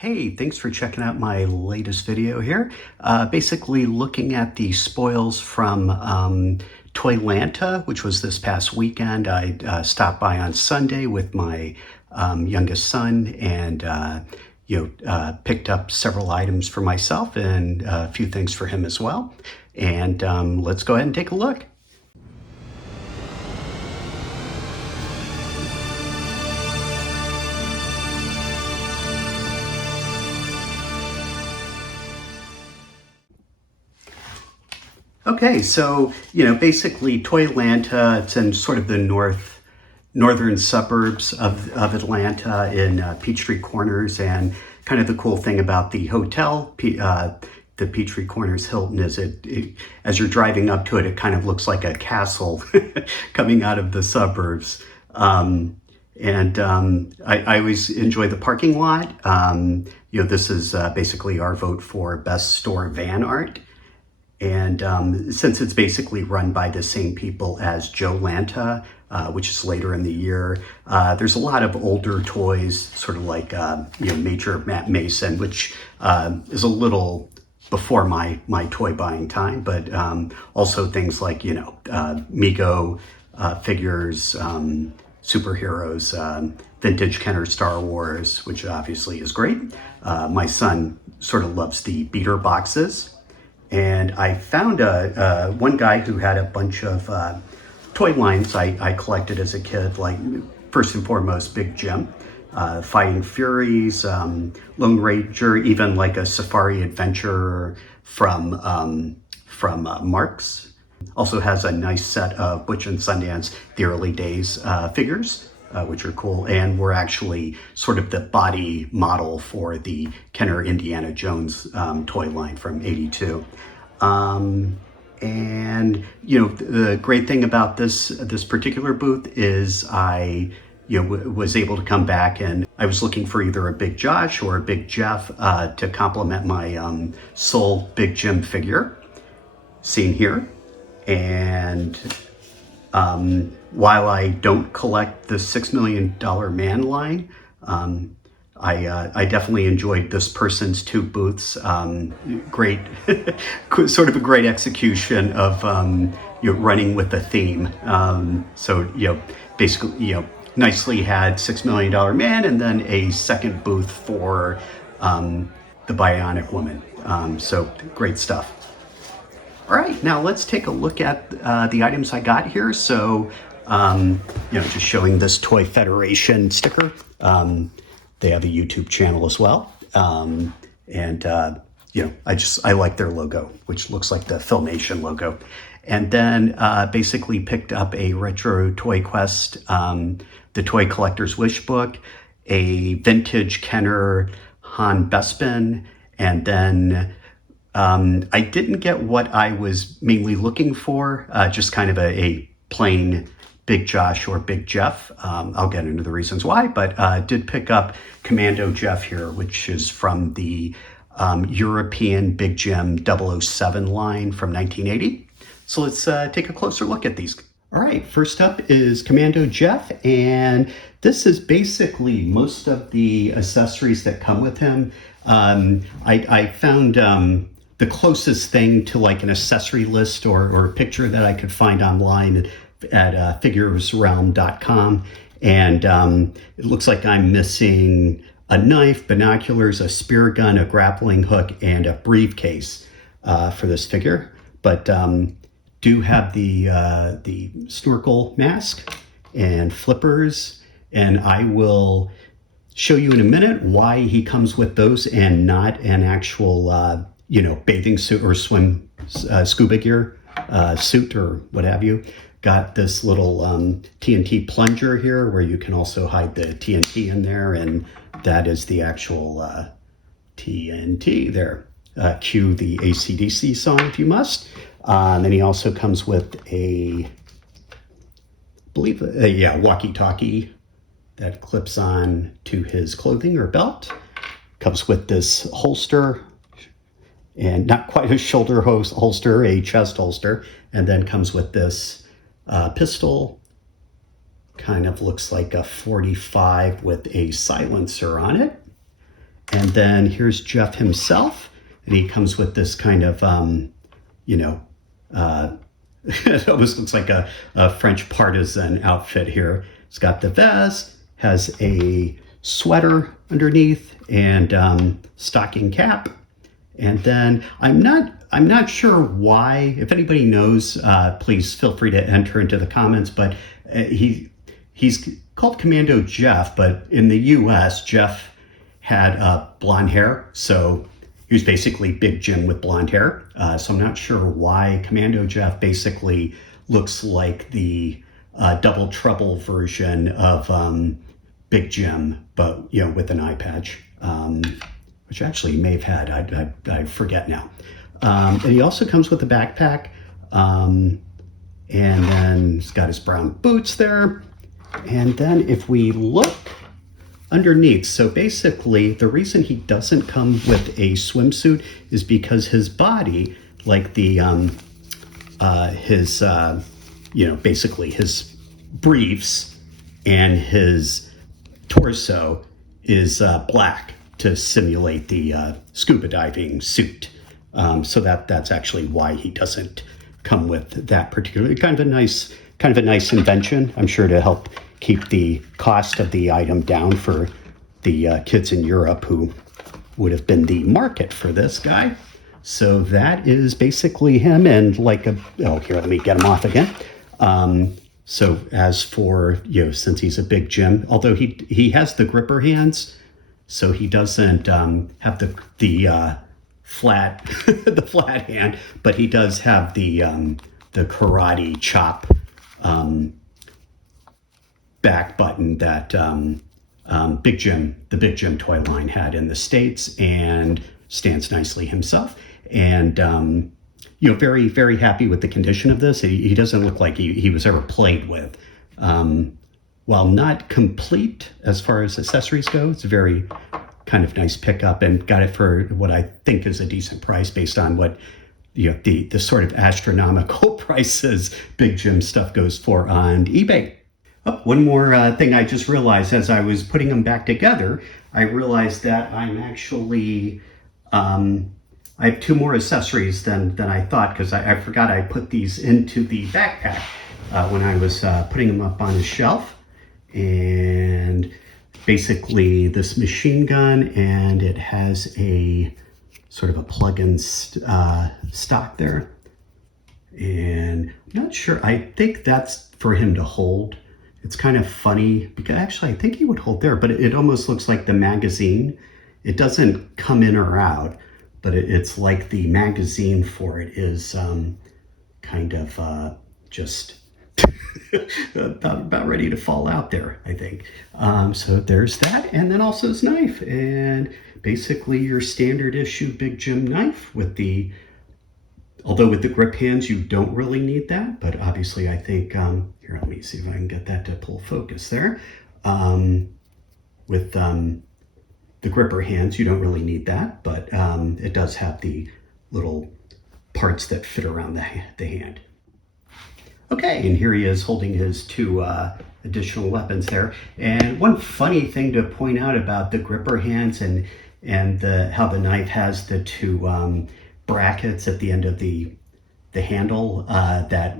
Hey, thanks for checking out my latest video here. Basically looking at the spoils from ToyLanta, which was this past weekend. I stopped by on Sunday with my youngest son and picked up several items for myself and a few things for him as well. And let's go ahead and take a look. Okay, so, basically ToyLanta, it's in sort of the northern suburbs of Atlanta in Peachtree Corners. And kind of the cool thing about the hotel, the Peachtree Corners Hilton, is as you're driving up to it, it kind of looks like a castle coming out of the suburbs. I always enjoy the parking lot. This is basically our vote for best store van art. And since it's basically run by the same people as ToyLanta, which is later in the year, there's a lot of older toys, sort of like Major Matt Mason, which is a little before my toy buying time, but also things like Mego figures, superheroes, vintage Kenner Star Wars, which obviously is great. My son sort of loves the beater boxes. And I found one guy who had a bunch of toy lines I collected as a kid, like first and foremost, Big Jim, Fighting Furies, Lone Ranger, even like a Safari Adventure from Marx. Also has a nice set of Butch and Sundance, the early days figures, which are cool, and were actually sort of the body model for the Kenner Indiana Jones toy line from '82. The great thing about this particular booth is I was able to come back, and I was looking for either a Big Josh or a Big Jeff to complement my Soul Big Jim figure, seen here. And while I don't collect the $6 Million Man line, I definitely enjoyed this person's two booths. Great, sort of a great execution of running with the theme. Basically, nicely had $6 Million Man, and then a second booth for the Bionic Woman. So great stuff. All right, now let's take a look at the items I got here. So, just showing this Toy Federation sticker. They have a YouTube channel as well. I like their logo, which looks like the Filmation logo. And then basically picked up a Retro Toy Quest, the Toy Collector's Wish book, a vintage Kenner Han Bespin, and then I didn't get what I was mainly looking for, just kind of a plain Big Josh or Big Jeff. I'll get into the reasons why, but did pick up Commando Jeff here, which is from the European Big Jim 007 line from 1980. So let's take a closer look at these. All right, first up is Commando Jeff, and this is basically most of the accessories that come with him. I found the closest thing to like an accessory list or a picture that I could find online at figuresrealm.com, and it looks like I'm missing a knife, binoculars, a spear gun, a grappling hook, and a briefcase for this figure, but do have the snorkel mask and flippers, and I will show you in a minute why he comes with those and not an actual bathing suit or swim scuba gear suit or what have you. Got this little TNT plunger here where you can also hide the TNT in there, and that is the actual TNT there. Cue the AC/DC song if you must. And then he also comes with a walkie-talkie that clips on to his clothing or belt. Comes with this holster, and not quite a shoulder holster, a chest holster, and then comes with this pistol. Kind of looks like a .45 with a silencer on it. And then here's Jeff himself, and he comes with this kind of, you know, it almost looks like a French partisan outfit here. It's got the vest, has a sweater underneath, and stocking cap. And then I'm not sure why. If anybody knows, please feel free to enter into the comments. But he's called Commando Jeff, but in the U.S., Jeff had blonde hair, so he was basically Big Jim with blonde hair. So I'm not sure why Commando Jeff basically looks like the Double Trouble version of Big Jim, but with an eye patch, which actually he may have had. I forget now. And he also comes with a backpack, and then he's got his brown boots there. And then if we look underneath, so basically the reason he doesn't come with a swimsuit is because his body, like basically his briefs and his torso is black to simulate the scuba diving suit. So that's actually why he doesn't come with that particular kind of a nice invention. I'm sure to help keep the cost of the item down for the kids in Europe who would have been the market for this guy. So that is basically him. And here, let me get him off again. So as for, since he's a Big Jim, although he has the gripper hands, so he doesn't have the flat the flat hand, but he does have the karate chop back button that the Big Jim toy line had in the States, and stands nicely himself. And very, very happy with the condition of this. He doesn't look like he was ever played with. While not complete as far as accessories go, it's a very kind of nice pickup, and got it for what I think is a decent price based on what the sort of astronomical prices Big Jim stuff goes for on eBay. Oh, one more thing I just realized as I was putting them back together, I realized that I'm actually, I have two more accessories than I thought, because I forgot I put these into the backpack when I was putting them up on the shelf. And basically this machine gun, and it has a sort of a plug-in stock there. And I'm not sure, I think that's for him to hold. It's kind of funny because actually I think he would hold there, but it almost looks like the magazine. It doesn't come in or out, but it's like the magazine for it is kind of just about ready to fall out there, I think. So there's that, and then also his knife, and basically your standard issue Big Jim knife with the, although with the grip hands you don't really need that, but obviously I think, here, let me see if I can get that to pull focus there. With the gripper hands you don't really need that, but it does have the little parts that fit around the hand. Okay, and here he is holding his two additional weapons there. And one funny thing to point out about the gripper hands and how the knife has the two brackets at the end of the handle that,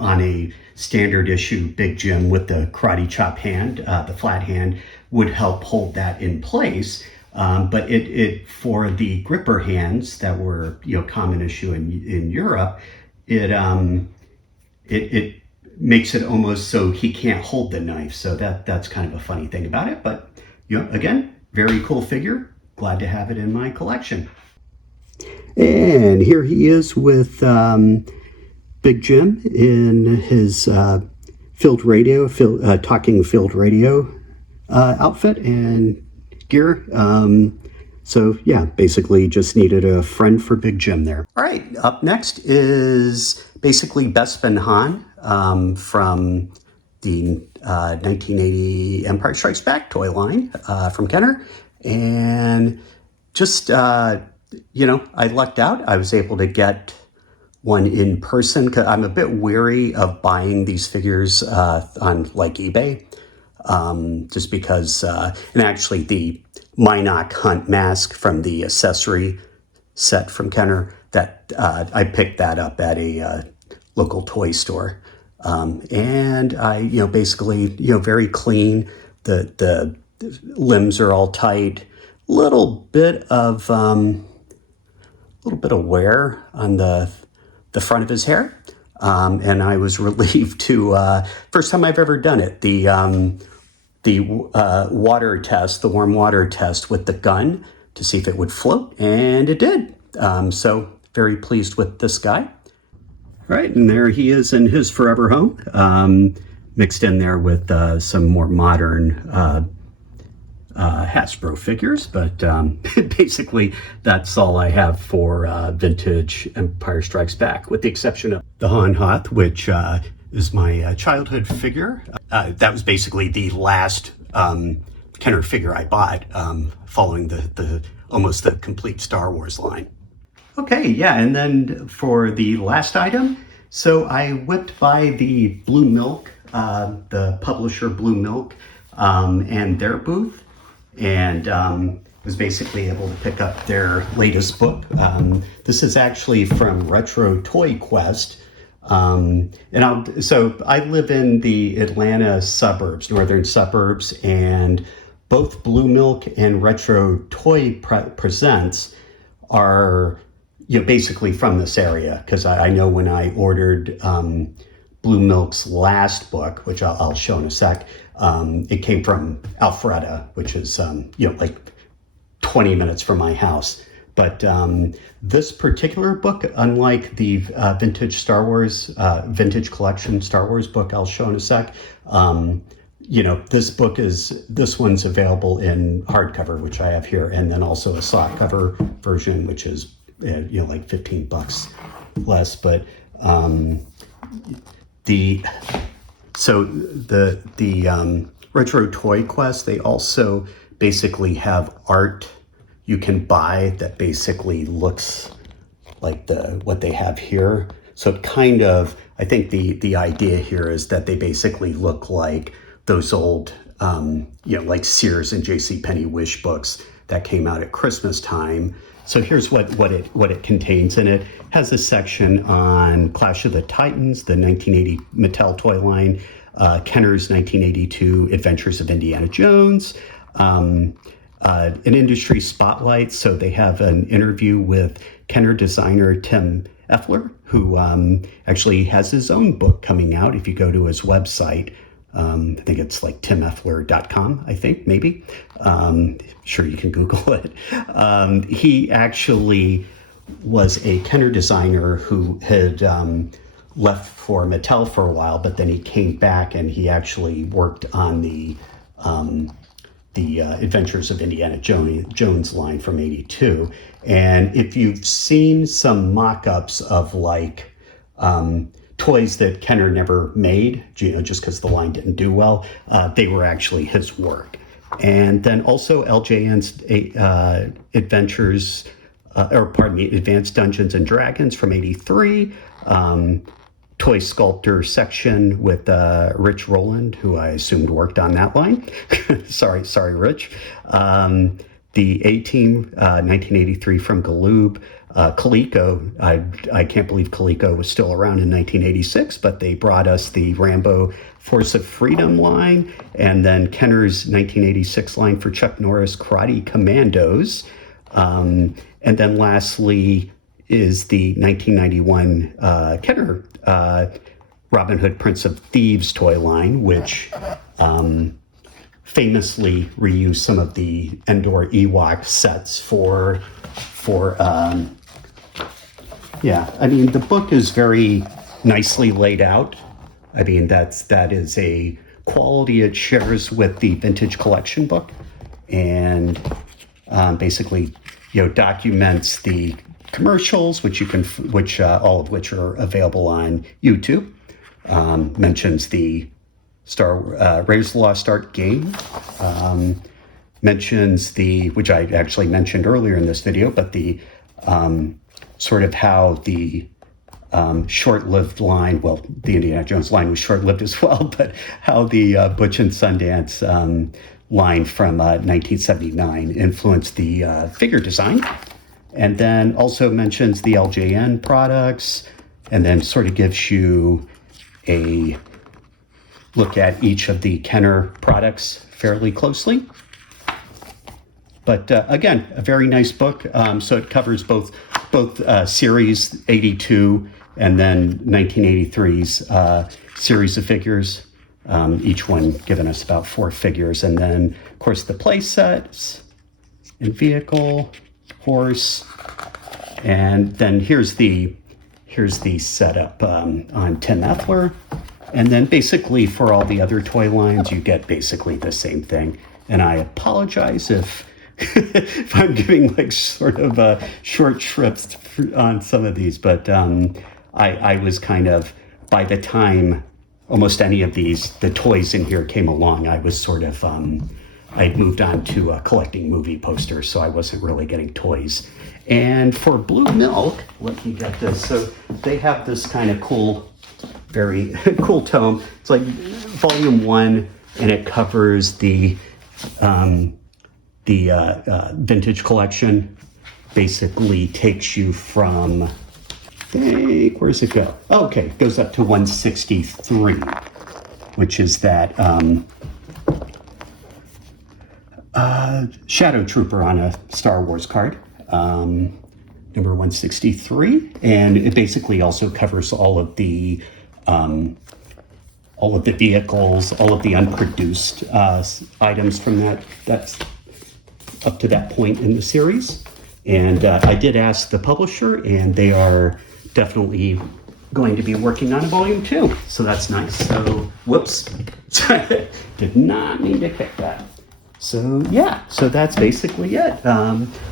on a standard issue Big Jim with the karate chop hand, the flat hand, would help hold that in place. But it for the gripper hands that were, common issue in Europe, it makes it almost so he can't hold the knife. So that's kind of a funny thing about it. But, again, very cool figure. Glad to have it in my collection. And here he is with Big Jim in his talking field radio outfit and gear. So yeah, basically just needed a friend for Big Jim there. All right, up next is basically Bespin from the 1980 Empire Strikes Back toy line from Kenner. And just, I lucked out. I was able to get one in person, because I'm a bit weary of buying these figures on like eBay, just because, and actually the Minoc hunt mask from the accessory set from Kenner. That I picked that up at a local toy store, and I, basically, very clean. The limbs are all tight. Little bit of wear on the front of his hair, and I was relieved to first time I've ever done it. The water test, the warm water test with the gun to see if it would float, and it did. So very pleased with this guy. All right, and there he is in his forever home, mixed in there with some more modern Hasbro figures, but basically that's all I have for vintage Empire Strikes Back, with the exception of the Han Hoth, which is my childhood figure. That was basically the last Kenner figure I bought, following the almost the complete Star Wars line. Okay, yeah, and then for the last item, so I whipped by the Blue Milk, the publisher Blue Milk, and their booth, and was basically able to pick up their latest book. This is actually from Retro Toy Quest. So I live in the Atlanta suburbs, northern suburbs, and both Blue Milk and Retro Toy Presents are basically from this area, because I know when I ordered Blue Milk's last book, which I'll show in a sec, it came from Alpharetta, which is like 20 minutes from my house. But this particular book, unlike the vintage Star Wars, vintage collection Star Wars book I'll show in a sec, this one's available in hardcover, which I have here, and then also a softcover version, which is like $15 less. But the Retro Toy Quest, they also basically have art you can buy that basically looks like what they have here. So it kind of, I think the idea here is that they basically look like those old, like Sears and JCPenney Wish books that came out at Christmas time. So here's what it contains, and it has a section on Clash of the Titans, the 1980 Mattel toy line, Kenner's 1982 Adventures of Indiana Jones, an industry spotlight. So they have an interview with Kenner designer Tim Effler, who actually has his own book coming out. If you go to his website, I think it's like timeffler.com, I think, maybe. Sure, you can Google it. He actually was a Kenner designer who had left for Mattel for a while, but then he came back and he actually worked on the Adventures of Indiana Jones line from '82. And if you've seen some mock-ups of like toys that Kenner never made, just because the line didn't do well, they were actually his work. And then also LJN's Advanced Dungeons and Dragons from '83. Toy sculptor section with Rich Rowland, who I assumed worked on that line. sorry, Rich. The A-Team, 1983 from Galoob. Coleco, I can't believe Coleco was still around in 1986, but they brought us the Rambo Force of Freedom line, and then Kenner's 1986 line for Chuck Norris Karate Commandos. And then lastly is the 1991 Kenner Robin Hood Prince of Thieves toy line, which famously reused some of the Endor Ewok sets for I mean, the book is very nicely laid out. I mean, that is a quality it shares with the vintage collection book, and basically, documents the commercials, which all of which are available on YouTube. Mentions the Raiders of the Lost Ark game. Mentions which I actually mentioned earlier in this video, but the sort of how the short-lived line, well, the Indiana Jones line was short-lived as well, but how the Butch and Sundance line from 1979 influenced the figure design. And then also mentions the LJN products, and then sort of gives you a look at each of the Kenner products fairly closely. But again, a very nice book. So it covers both series 82 and then 1983's series of figures. Each one giving us about 4 figures. And then, of course, the play sets and vehicle, horse. And then here's the setup on Tim Ethler. And then basically for all the other toy lines, you get basically the same thing. And I apologize if I'm giving like sort of a short shrift on some of these, but I was kind of, by the time almost any of the toys in here came along, I was sort of, I'd moved on to collecting movie posters, so I wasn't really getting toys. And for Blue Milk, let me get this. So they have this kind of cool, very cool tome. It's like volume 1, and it covers the vintage collection. Basically takes you from, I think, where's it go? Oh, okay, it goes up to 163, which is that Shadow Trooper on a Star Wars card, number 163, and it basically also covers all of the vehicles, all of the unproduced items from that's up to that point in the series. And I did ask the publisher, and they are definitely going to be working on volume 2. So that's nice. So, whoops. Did not mean to hit that. So, yeah. So that's basically it.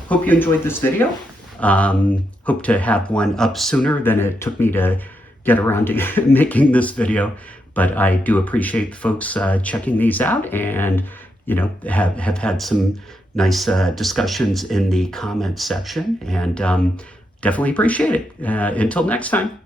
Hope you enjoyed this video. Hope to have one up sooner than it took me to get around to making this video. But I do appreciate folks checking these out, and, you know, have had some nice discussions in the comments section, and definitely appreciate it. Until next time.